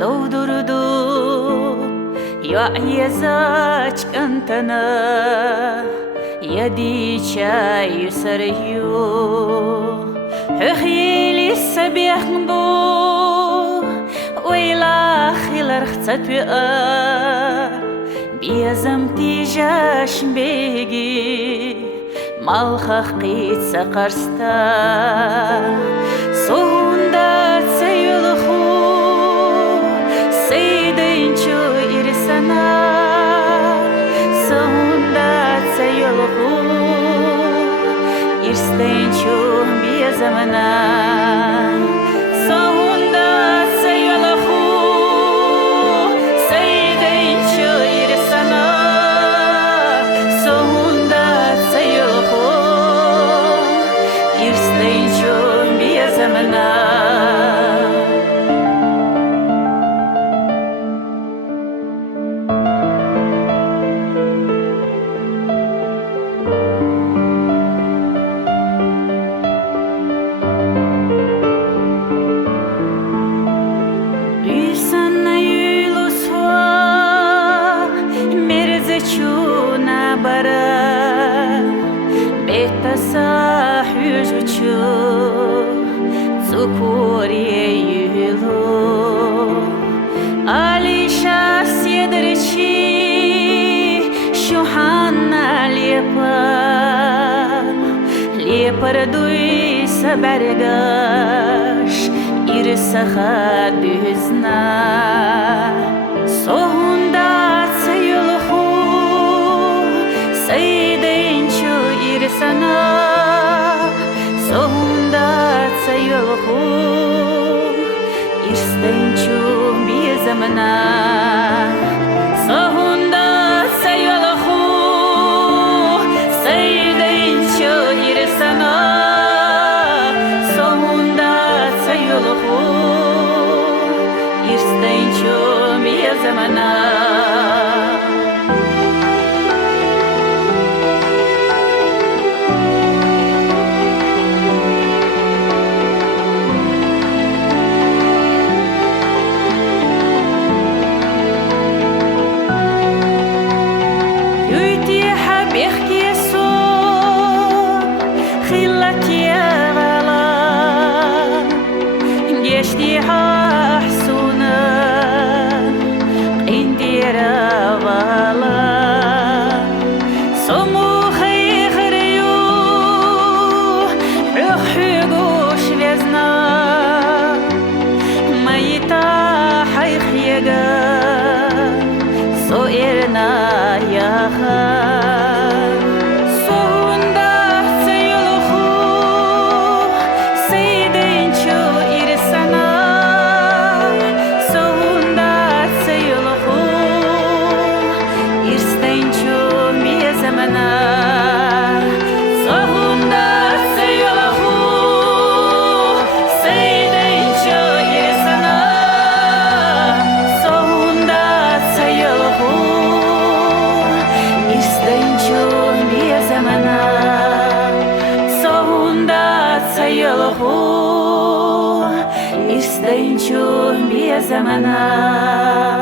doudurdu ya yezaç kantana ya dicha yusaryu hili sabihbu ويلا خيلر خطتوي بيزم تيجاش بيجي مالخخ قيت سقرستا سوندا تسيلخو سيدينشو إرسانا سوندا تسيلخو إرستينشو بيزمنا صاح يجوچو زكوري يلو علي شاس يدرچي شوحنا ليپر دوي سبرگاش إرسخا düzna sohunda sayılhu saydenço إرسنا sohunda sayılhu İrstenço bir zamana sohunda sayılhu saydenço إرسنا sohunda sayılhu İrstenço bir zamana geçtiha حسونا indira vala somu khaykhriyu ruhu shvezna mayita haykhiga so erna ya sayılhu İrstenço bir zamana